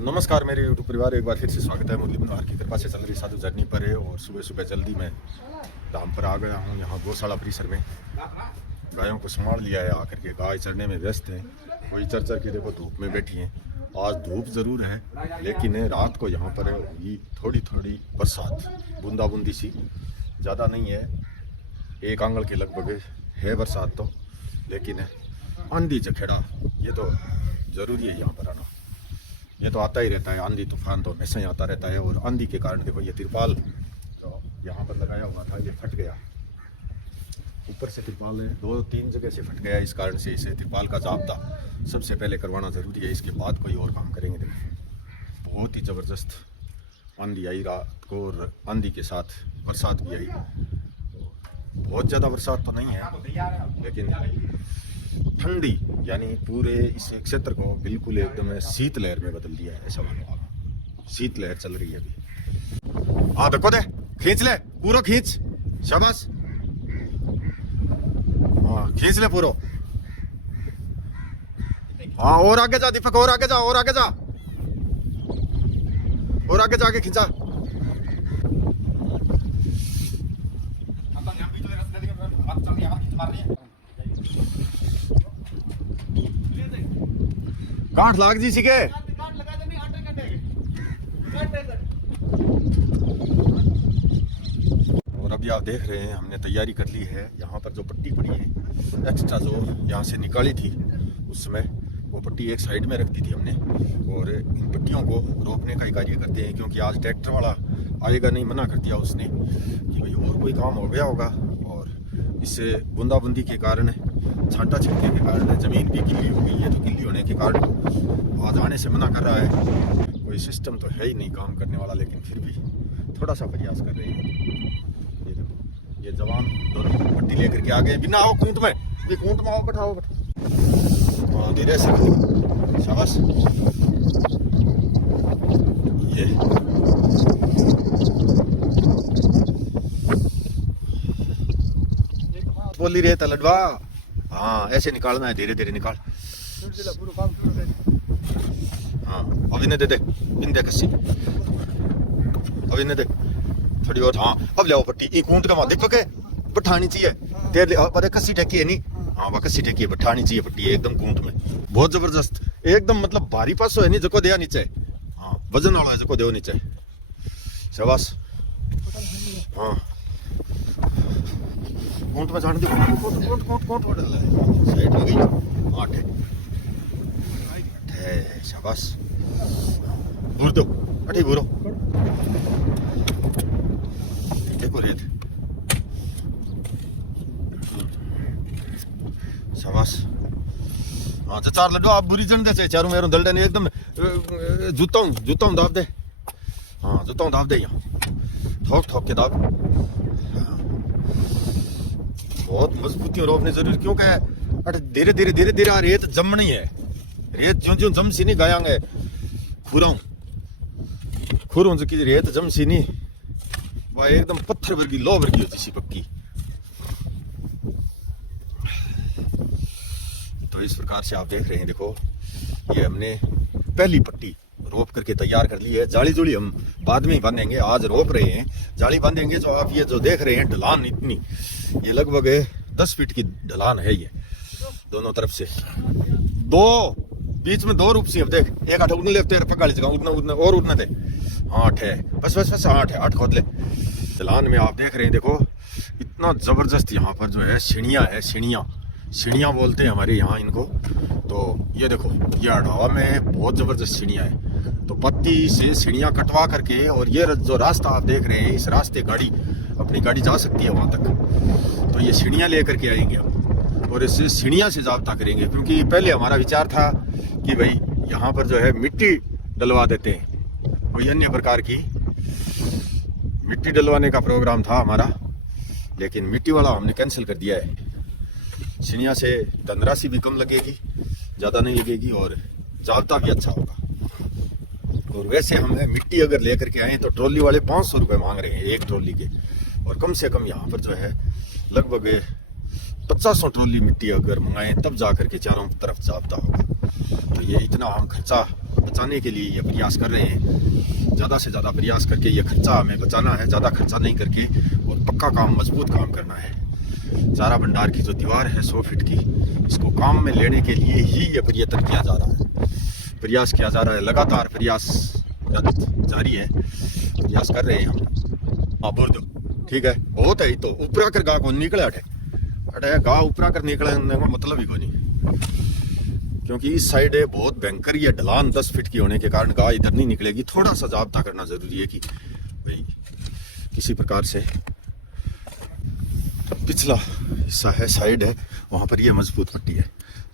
नमस्कार मेरे यूट्यूब परिवार, एक बार फिर से स्वागत है। मुरली मनोहर की कृपा से चल रही साधु जर्नी पर है और सुबह सुबह जल्दी मैं धाम पर आ गया हूँ। यहाँ गौशाला परिसर में गायों को संभाल लिया है, आकर के गाय चरने में व्यस्त हैं। कोई चर चर के देखो धूप में बैठी हैं। आज धूप ज़रूर है लेकिन रात को यहाँ पर होगी थोड़ी थोड़ी बरसात, बूंदा बूंदी सी, ज़्यादा नहीं है, एक आंगल के लगभग है बरसात तो। लेकिन आंधी जखेड़ा ये तो ज़रूरी है यहाँ पर आना, ये तो आता ही रहता है। आंधी तूफान तो हमेशा ही आता रहता है। और आंधी के कारण देखो ये तिरपाल जो यहाँ पर लगाया हुआ था ये फट गया, ऊपर से तिरपाल है 2-3 जगह से फट गया। इस कारण से इसे तिरपाल का जाब्ता सबसे पहले करवाना ज़रूरी है, इसके बाद कोई और काम करेंगे। देखो बहुत ही ज़बरदस्त आंधी आई रात को और आंधी के साथ बरसात भी आई। बहुत ज़्यादा बरसात तो नहीं है लेकिन ठंडी, यानी पूरे इस क्षेत्र को बिल्कुल एकदम शीत लहर में बदल दिया है। ऐसा मानो आप, शीत लहर चल रही है अभी। हाँ देखो दे, खींच ले पूरा, खींच, शाबाश। हाँ खींच ले पूरा। हाँ और आगे जा दीपक, और आगे जा, और आगे जा, और आगे जाके खींचा। काट लाग जी सीखे। और अभी आप देख रहे हैं हमने तैयारी कर ली है। यहाँ पर जो पट्टी पड़ी है एक्स्ट्रा जो यहाँ से निकाली थी उस समय, वो पट्टी एक साइड में रख दी थी हमने। और इन पट्टियों को रोकने का ही कार्य करते हैं, क्योंकि आज ट्रैक्टर वाला आएगा नहीं, मना कर दिया उसने कि भाई और कोई काम हो गया होगा। और इससे बूंदाबूंदी के कारण, छांटा छिड़के के कारण ज़मीन भी गिल्ली हो गई है, तो गिल्ली होने के कारण आज आने से मना कर रहा है। कोई सिस्टम तो है ही नहीं काम करने वाला, लेकिन फिर भी थोड़ा सा प्रयास कर रहे हैं। ये देखो ये जवान दोनों पट्टी लेकर के आ गए। बिना आओ कूंट में, ये कूंट में आओ, बैठाओ हाँ धीरे से, शाबाश। ये बोली रहे था लडवा। हाँ ऐसे निकालना है, धीरे धीरे निकाल। हाँ अब इन्हें दे दे, इन दे कस्सी, अब इन्हें दे थोड़ी और। हाँ अब ले आओ पट्टी, एक ऊंट का वहां देखो के बैठानी चाहिए, तेरे पर कस्सी टेकी है नहीं। हाँ वह कस्सी टेकी है, बैठानी चाहिए पट्टी एकदम कूंट में, बहुत जबरदस्त एकदम, मतलब भारी पासो है नहीं जको दिया नीचे। हाँ वजन वाला है जको देव नीचे, शाबाश। हाँ कूंट में जाने दो, कूंट कूंट कूंट कूंट बढ़ रहा है, साइड में गई। 8 है, शाबाश। बुर दो अठी बुरो, देखो रेत, शाबाश। हाँ तो 4 लड्डू आप बुरी जन दे चारों मेरों दलडे ने एकदम जूता दाब दे। हाँ जूता दाब दे, यहाँ ठोक ठोक के दाब। बहुत मजबूती रोकने जरूरी, क्योंकि धीरे धीरे धीरे धीरे रेत जमनी है। रेत ज्यों ज्यों जम सी नहीं गायांगे खुरों जो की रेत जम सी नहीं, वह एकदम पत्थर वर्गी, लो वर्गी होती सी पक्की। तो इस प्रकार से आप देख रहे हैं, देखो ये हमने पहली पट्टी रोप करके तैयार कर ली है। जाली जुली हम बाद में ही बांधेंगे, आज रोप रहे हैं, जाली बांधेंगे। जो आप ये जो देख रहे हैं ढलान इतनी, ये लगभग 10 फीट की ढलान है ये, दोनों तरफ से। दो बीच में 2 रूप सी, अब देख एक 8 उड़ने लगते पका ली जगह, उड़ना उड़ना और उड़ना दे। 8 है, बस बस बस 8 है, 8 खोद ले। ढलान में आप देख रहे हैं, देखो इतना जबरदस्त यहाँ पर जो है सीढ़ियाँ है, सीढ़ियाँ बोलते हैं हमारे यहाँ इनको। तो ये देखो ये अढ़ावा में बहुत जबरदस्त सीढ़ियाँ है। तो पत्ती से सीढ़ियाँ कटवा करके, और ये जो रास्ता आप देख रहे हैं, इस रास्ते गाड़ी अपनी गाड़ी जा सकती है वहाँ तक। तो ये सीढ़ियाँ लेकर के आएंगे हम, और इस सीढ़ियाँ से जाब्ता करेंगे। क्योंकि पहले हमारा विचार था कि भाई यहाँ पर जो है मिट्टी डलवा देते हैं, कोई अन्य प्रकार की मिट्टी डलवाने का प्रोग्राम था हमारा, लेकिन मिट्टी वाला हमने कैंसिल कर दिया है। सीढ़ियाँ से धनराशि भी कम लगेगी, ज़्यादा नहीं लगेगी, और जाब्ता भी अच्छा होगा। और वैसे हमें मिट्टी अगर लेकर के आए तो ट्रॉली वाले 500 रुपये मांग रहे हैं एक ट्रॉली के, और कम से कम यहाँ पर जो है लगभग 50 ट्रॉली मिट्टी अगर मंगाएं तब जा करके चारों तरफ जापता होगा। तो ये इतना हम खर्चा बचाने के लिए ये प्रयास कर रहे हैं। ज़्यादा से ज़्यादा प्रयास करके ये खर्चा हमें बचाना है, ज़्यादा खर्चा नहीं करके, और पक्का काम, मजबूत काम करना है। चारा भंडार की जो दीवार है 100 फीट की, इसको काम में लेने के लिए ही ये प्रयत्न किया जा रहा है, प्रयास किया जा रहा है। लगातार प्रयास जारी है, प्रयास कर रहे हैं हम। हाँ बोल दो, ठीक है, बहुत है। तो ऊपरा कर गा कौन निकला अटे गा ऊपरा कर निकलने का मतलब ही कोई नहीं, क्योंकि इस साइड है बहुत भयंकर ये ढलान 10 फीट की होने के कारण गाय इधर नहीं निकलेगी। थोड़ा सा जाब्ता करना जरूरी है कि भाई किसी प्रकार से पिछला हिस्सा है, साइड है, वहाँ पर ये मजबूत पट्टी है,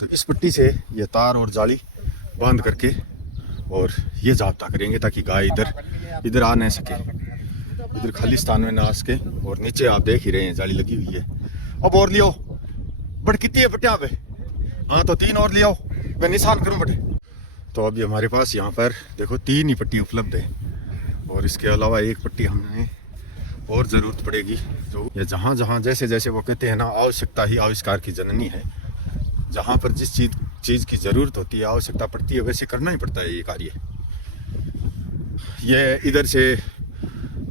तो इस पट्टी से ये तार और जाली बांध करके और ये जाब्ता करेंगे ताकि गाय इधर आ नहीं सके, इधर खालिस्तान में ना आ सके। और नीचे आप देख ही रहे हैं जाली लगी हुई है। अब और लियो बट कितनी है पट्टियाँ पे? हाँ तो 3 और लियो, मैं निशान करूँ बटे। तो अभी हमारे पास यहाँ पर देखो 3 ही पट्टी उपलब्ध है, और इसके अलावा एक पट्टी हमें और ज़रूरत पड़ेगी। जो ये जहाँ जहाँ जैसे जैसे वो कहते हैं ना, आवश्यकता ही आविष्कार की जननी है। जहाँ पर जिस चीज़ की ज़रूरत होती है, आवश्यकता पड़ती है, वैसे करना ही पड़ता है ये कार्य। ये इधर से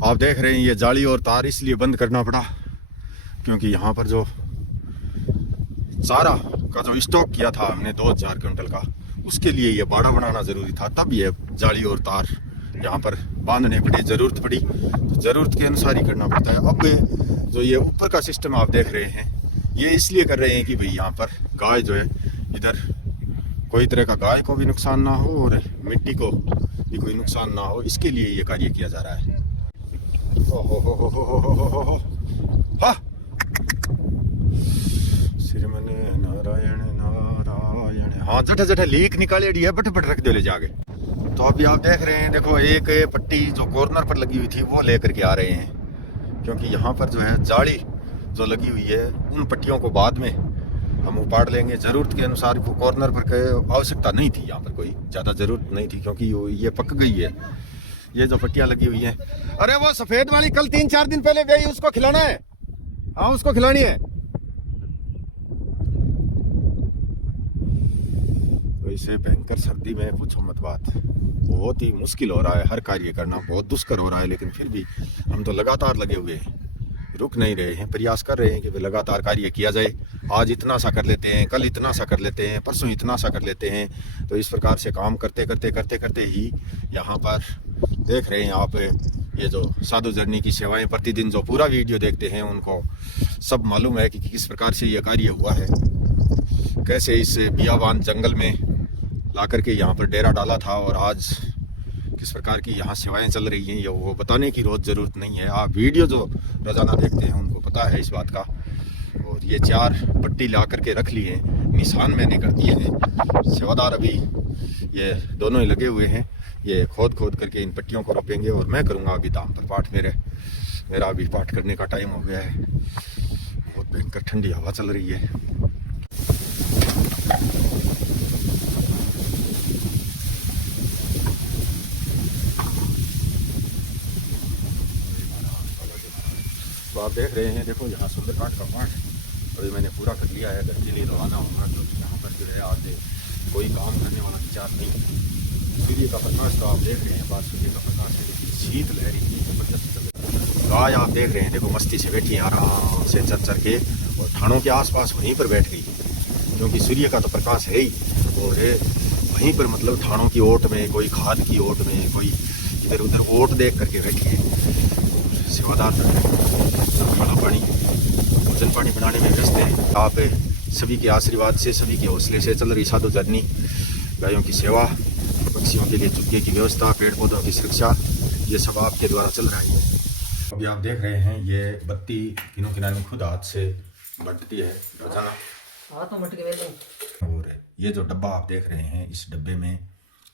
आप देख रहे हैं ये जाली और तार इसलिए बंद करना पड़ा क्योंकि यहाँ पर जो चारा का जो स्टॉक किया था हमने 2000 क्विंटल का, उसके लिए ये बाड़ा बनाना ज़रूरी था। तब ये जाली और तार यहाँ पर बांधने पड़े, ज़रूरत पड़ी तो ज़रूरत के अनुसार ही करना पड़ता है। अब जो ये ऊपर का सिस्टम आप देख रहे हैं, ये इसलिए कर रहे हैं कि भाई यहाँ पर गाय जो है, इधर कोई तरह का गाय को भी नुकसान ना हो और मिट्टी को भी कोई नुकसान ना हो, इसके लिए ये कार्य किया जा रहा है। हाँ, श्रीमने नारायण नारायण। हाँ जठा जठा लीक निकालेड़ी है, बट रख दे ले जाके। तो अभी आप देख रहे हैं, देखो एक पट्टी जो कॉर्नर पर लगी हुई थी वो लेकर के आ रहे हैं, क्योंकि यहाँ पर जो है जाली जो लगी हुई है, उन पट्टियों को बाद में हम उपाड़ लेंगे ज़रूरत के अनुसार। वो कॉर्नर पर आवश्यकता नहीं थी, यहाँ पर कोई ज़्यादा ज़रूरत नहीं थी, क्योंकि ये पक गई है। ये जो पट्टियाँ लगी हुई हैं, अरे वो सफ़ेद वाली कल 3-4 दिन पहले गई, उसको खिलाना है। हाँ उसको खिलानी है। तो इसे भयंकर सर्दी में पूछो मत बात, बहुत ही मुश्किल हो रहा है, हर कार्य करना बहुत दुष्कर हो रहा है। लेकिन फिर भी हम तो लगातार लगे हुए हैं, रुक नहीं रहे हैं, प्रयास कर रहे हैं कि लगातार कार्य किया जाए। आज इतना सा कर लेते हैं, कल इतना सा कर लेते हैं, परसों इतना सा कर लेते हैं। तो इस प्रकार से काम करते करते करते करते ही यहाँ पर देख रहे हैं आप, ये जो साधु जर्नी की सेवाएं प्रतिदिन जो पूरा वीडियो देखते हैं, उनको सब मालूम है कि किस प्रकार से ये कार्य हुआ है, कैसे इस बियाबान जंगल में ला करके यहाँ पर डेरा डाला था, और आज किस प्रकार की यहाँ सेवाएं चल रही हैं। ये वो बताने की रोज़ ज़रूरत नहीं है, आप वीडियो जो रोज़ाना देखते हैं उनको पता है इस बात का। और ये 4 पट्टी ला करके रख ली है, निशान मैंने कर दिए हैं। सेवादार अभी ये दोनों ही लगे हुए हैं, ये खोद करके इन पट्टियों को रोपेंगे, और मैं करूँगा अभी दाम पर पाठ। मेरा अभी पाठ करने का टाइम हो गया है। बहुत भयंकर ठंडी हवा चल रही है। तो आप देख रहे हैं, देखो यहाँ सुंदरकांड का पाठ अभी मैंने पूरा कर लिया है। घर के लिए रवाना होगा, क्योंकि यहाँ पर जो है आज कोई काम करने वाला विचार नहीं। सूर्य का प्रकाश तो आप देख रहे हैं, बात सूर्य का प्रकाश है, लेकिन शीत लहरी की जबरदस्त चल रही है। गाय आप देख रहे हैं, देखो मस्ती से बैठी है, आराम से चर के, और थानों के आसपास वहीं पर बैठ गई, क्योंकि सूर्य का तो प्रकाश है ही। और वहीं पर मतलब थानों की ओट में, कोई खाद की ओट में, कोई इधर उधर ओट देख करके बैठी है। सेवादार खाना पानी भोजन पानी बनाने में व्यस्त है। आप सभी के आशीर्वाद से, सभी के हौसले से चल रही साधु जर्नी, गायों की सेवा, पक्षियों के लिए चुपके की व्यवस्था, पेड़ पौधों की सुरक्षा, ये सब आपके द्वारा चल रहा है। अभी आप देख रहे हैं ये बत्ती तीनों किनारे में खुद हाथ से बटती है रोजाना। और ये जो डब्बा आप देख रहे हैं, इस डब्बे में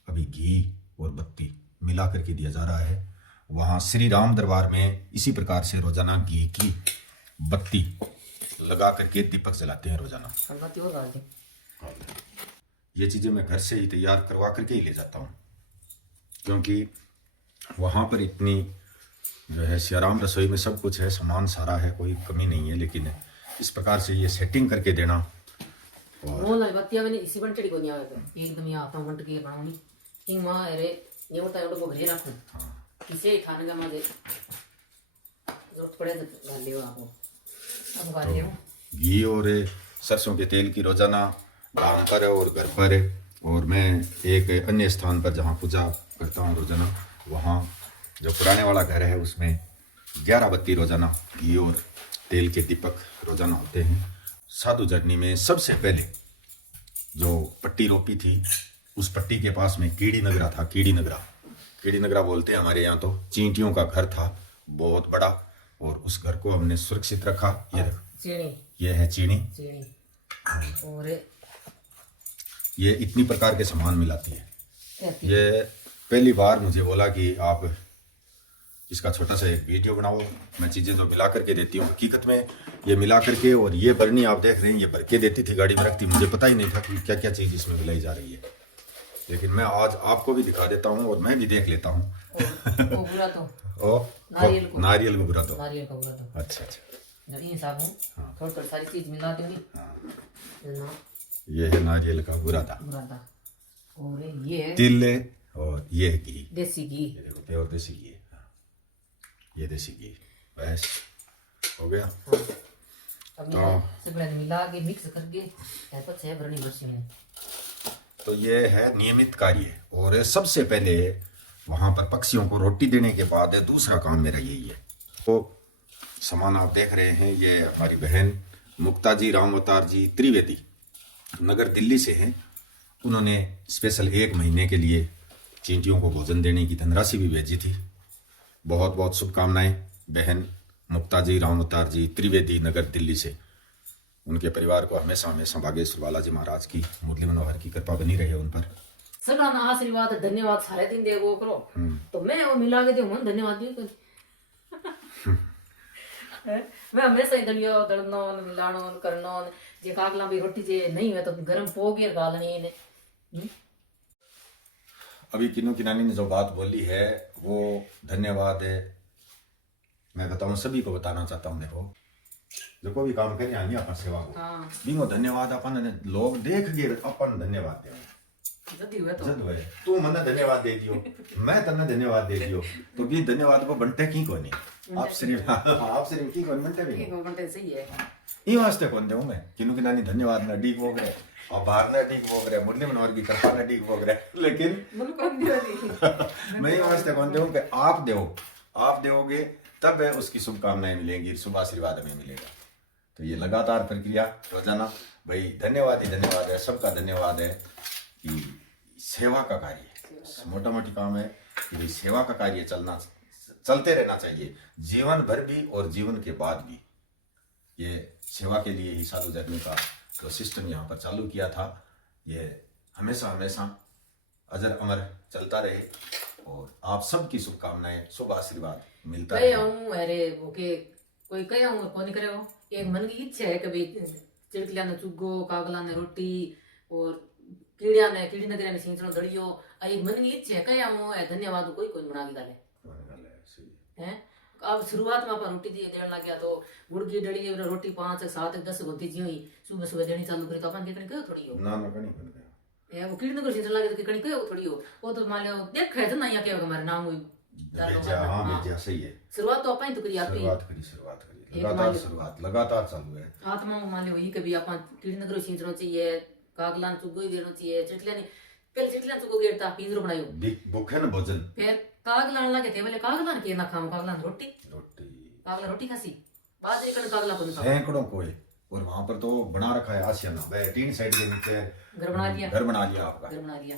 अभी घी और बत्ती मिला करके दिया जा रहा है। वहाँ श्री राम दरबार में इसी प्रकार से रोजाना घी की बत्ती लगा करके दीपक जलाते हैं रोजाना। ये चीज़ें मैं घर से ही तैयार करवा करके ही ले जाता हूँ, क्योंकि वहाँ पर इतनी जो है सियाराम रसोई में सब कुछ है, सामान सारा है, कोई कमी नहीं है। लेकिन इस प्रकार से ये सेटिंग करके देना, और हिंगमा अरे एवढा एवढं घरी राखून किसे खाने का माझे जरूरत पड़े तो डाल लियो आपको अब खा लियो घी और सरसों के तेल की रोजाना धाम पर और घर पर, और मैं एक अन्य स्थान पर जहाँ पूजा करता हूँ रोजाना, वहाँ जो पुराने वाला घर है उसमें 11 बत्ती रोजाना घी और तेल के दीपक रोजाना होते हैं। साधु जर्नी में सबसे पहले जो पट्टी रोपी थी, उस पट्टी के पास में कीड़ी नगरा था। कीड़ी नगरा बोलते हैं हमारे यहाँ, तो चींटियों का घर था बहुत बड़ा, और उस घर को हमने सुरक्षित रखा। ये देखो चीनी, ये है चीनी और ये इतनी प्रकार के सामान मिलाती है। कहती ये पहली बार मुझे बोला कि आप इसका छोटा सा एक वीडियो बनाओ, मैं चीज़ें जो मिला करके देती हूँ। हकीकत में ये मिला करके, और ये बरनी आप देख रहे हैं, ये भर के देती थी, गाड़ी में रखती, मुझे पता ही नहीं था कि क्या क्या चीज़ इसमें मिलाई जा रही है। लेकिन मैं आज आपको भी दिखा देता हूँ और मैं भी देख लेता हूँ। गोबरा तो ओ नारियल गोबरा तो नारियल का गोबरा तो अच्छा जब ये साहब हूँ थोड़ी सारी चीज मिला दूंगी ना। ये है नारियल का गोबरा था, और ये है तिल, और ये है घी, देसी घी, ये देखो प्योर देसी घी है। ये देसी घी बस हो गया। अब ये सब मिला के मिक्स करके ऐसा छह भरनी मशीन है। तो ये है नियमित कार्य, और सबसे पहले वहाँ पर पक्षियों को रोटी देने के बाद दूसरा काम मेरा यही है। तो सामान आप देख रहे हैं, ये हमारी बहन मुक्ता जी राम अवतार जी त्रिवेदी नगर दिल्ली से हैं। उन्होंने स्पेशल 1 महीने के लिए चींटियों को भोजन देने की धनराशि भी भेजी थी। बहुत बहुत शुभकामनाएं बहन मुक्ता जी राम अवतार जी त्रिवेदी नगर दिल्ली से। उनके परिवार को हमेशा हमेशा बागेश्वर बालाजी महाराज की मुरली मनोहर की कृपा बनी रहे उन पर। सगड़ा ना आशीर्वाद धन्यवाद सारे दिन दे वो करो तो मैं वो मिला के दे मन धन्यवाद दियो मैं हमेशा ही दलियो दड़नो मिलानो करनो जे कागला भी रोटी जे नहीं है तो गरम पोगे गालनी ने। अभी किन्नू की नानी ने जो बात बोली है वो धन्यवाद है, मैं बताऊं सभी को बताना चाहता हूँ। देखो जो कोई भी काम करे आनी अपन सेवा को बिनो धन्यवाद अपन लोग देख गए अपन धन्यवाद दे जद हुए तू मने धन्यवाद दे दियो मैं तन्ने धन्यवाद दे दियो तो भी धन्यवाद को बनते की कोनी आप सिर्फ की कोन बनते भी सही है। ई वास्ते कौन दे मैं किन्नू की नानी धन्यवाद न डीक वो करे और बाहर न डीक वो करे मुरली मनोहर की कृपा न डीक वो करे, लेकिन मैं ई वास्ते कौन दे कि आप दोगे तब उसकी शुभकामनाएं मिलेंगी, शुभ आशीर्वाद हमें मिलेगा। तो ये लगातार प्रक्रिया रोजाना भाई धन्यवाद ही धन्यवाद है, सबका धन्यवाद है कि सेवा का कार्य मोटा मोटी काम है कि भाई सेवा का कार्य चलते रहना चाहिए जीवन भर भी और जीवन के बाद भी। ये सेवा के लिए ही साधु जर्नी का जो सिस्टम यहाँ पर चालू किया था ये हमेशा हमेशा अजर अमर चलता रहे और आप सबकी शुभकामनाएं शुभ आशीर्वाद मिलता है। अरे ओके कोई कहे कौन करे वो एक मन की इच्छा है कभी चिड़कलिया ने चुगो कागला ने रोटी और कीड़ी नगरिया ने सिंचनो दड़ियो एक मन की इच्छा है कहे धन्यवाद कोई कोई बना के डाले हैं। अब शुरुआत में अपन रोटी देने लग गया तो गुड़ की डली रोटी 5 7 10 होती जी हुई सुबह सुबह देनी चालू करी तो अपन के कहीं थोड़ी हो ना कहीं वो कीड़ी नगर सिंचन लगे तो कहीं थोड़ी हो वो तो मान लो देख है तो ना यहाँ के हमारे नाम हुई भेजा सही है। शुरुआत तो अपन तो करी आपकी शुरुआत लगातार चालू है। आत्मा मान लो वही कभी अपन कीड़ी नगर सिंचना चाहिए कागलान चुगो ही देना चाहिए चिटलिया ने पहले चिटलिया चुगो गेट था पिंजरो बनायो भूखे न भोजन फिर कागलान लगे थे बोले कागलान के ना खाओ कागलान रोटी कागला रोटी खासी बाजरे का कागला को सैकड़ों कोई और वहां पर तो बना रखा है आशियाना वह टीन साइड के नीचे घर बना लिया आपका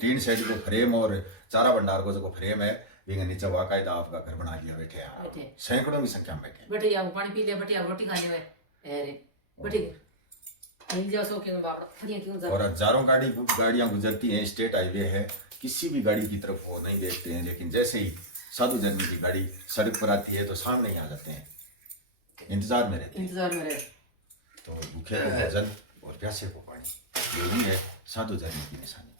टीन साइड को फ्रेम और चारा भंडार को जो फ्रेम है वे नीचे बाकायदा आपका घर बना लिया बैठे सैकड़ों की संख्या में बैठे आप पानी पी लिया बैठे आप रोटी खा लिया अरे बैठे और हजारों गाड़ियां गुजरती हैं, स्टेट हाईवे है, किसी भी गाड़ी की तरफ वो नहीं देखते हैं, लेकिन जैसे ही साधु जर्नी की गाड़ी सड़क पर आती है तो सामने ही आ जाते हैं, इंतजार में रहते तो भूखे को भोजन और प्यासे को पानी यही है साधु जर्नी की निशानी।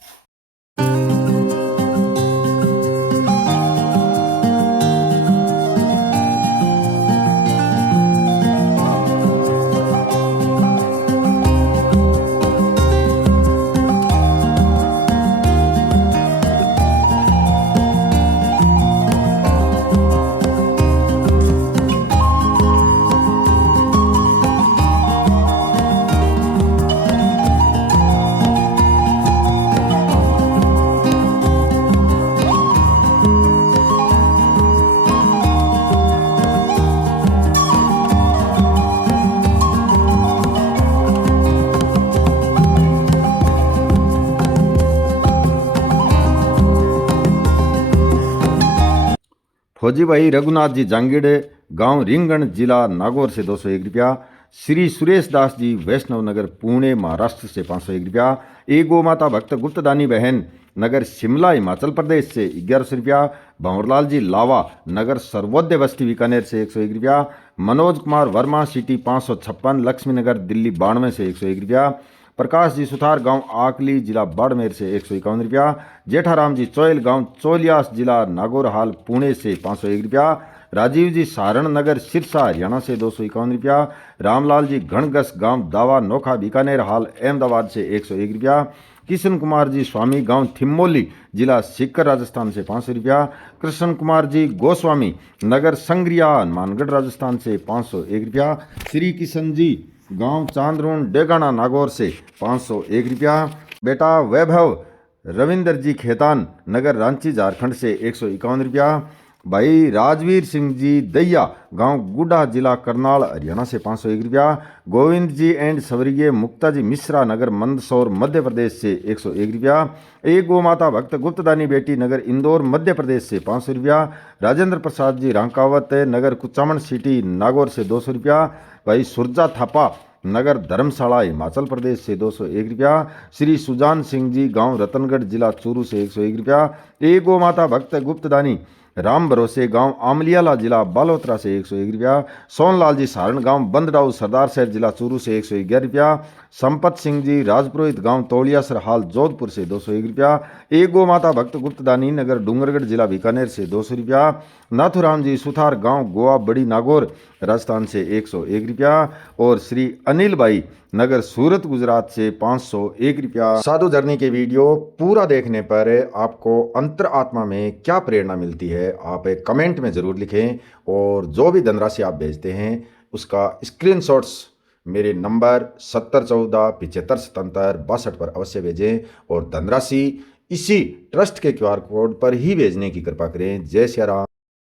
फौजी भाई रघुनाथ जी जांगीड़े गांव रिंगण जिला नागौर से 201 रुपया। श्री सुरेश दास जी वैष्णव नगर पुणे महाराष्ट्र से 501 रुपया। एक गौ माता भक्त गुप्तदानी बहन नगर शिमला हिमाचल प्रदेश से 1100 रुपया। भंवरलाल जी लावा नगर सर्वोदय बस्ती बीकानेर से 101 रुपया। मनोज कुमार वर्मा सिटी 556 लक्ष्मी नगर दिल्ली 92 से 101 रुपया। प्रकाश जी सुथार गांव आकली जिला बाड़मेर से 151 रुपया। जेठाराम जी चोयल गांव चोलियास जिला नागौरहाल पुणे से 501 रुपया। राजीव जी सारण नगर सिरसा हरियाणा से 251 रुपया। रामलाल जी घणगस गांव दावा नोखा बीकानेर हाल अहमदाबाद से 101 रुपया। किशन कुमार जी स्वामी गांव थिम्मोली जिला सीकर राजस्थान से 500 रुपया। कृष्ण कुमार जी गोस्वामी नगर संग्रिया हनुमानगढ़ राजस्थान से 501 रुपया। श्री किशन जी गांव चांदरून डेगाना नागौर से 501 रुपया। बेटा वैभव रविंदर जी खेतान नगर रांची झारखंड से 151 रुपया। भाई राजवीर सिंह जी दैया गांव गुडा जिला करनाल हरियाणा से 501 रुपया। गोविंद जी एंड सवरिये मुक्ता जी मिश्रा नगर मंदसौर मध्य प्रदेश से 101 रुपया। एक गौ माता भक्त गुप्तदानी बेटी नगर इंदौर मध्य प्रदेश से 500 रुपया। राजेंद्र प्रसाद जी रांकावत नगर कुचामन सिटी नागौर से 200 रुपया। भाई सुरजा थापा नगर धर्मशाला हिमाचल प्रदेश से 201 रुपया। श्री सुजान सिंह जी गांव रतनगढ़ जिला चूरू से 101 रुपया। एक गौ माता भक्त गुप्तदानी राम भरोसे गांव आमलियाला जिला बालोतरा से 101 रुपया। सोनलाल जी सारण गांव बंदडाऊ सरदार शहर जिला चूरू से 111 रुपया। संपत सिंह जी राजपुरोहित गांव तौलियासर हाल जोधपुर से 201 रुपया। एक गौ माता भक्त गुप्तदानी नगर डूंगरगढ़ जिला बीकानेर से 200 रुपया। नाथुराम जी सुथार गांव गोवा बड़ी नागौर राजस्थान से 101 रुपया। और श्री अनिल भाई नगर सूरत गुजरात से 501 रुपया। साधु धरनी के वीडियो पूरा देखने पर आपको अंतर आत्मा में क्या प्रेरणा मिलती है आप एक कमेंट में ज़रूर लिखें। और जो भी धनराशि आप भेजते हैं उसका स्क्रीनशॉट्स मेरे नंबर 7014757762 पर अवश्य भेजें। और धनराशि इसी ट्रस्ट के QR कोड पर ही भेजने की कृपा करें। जय श्री राम।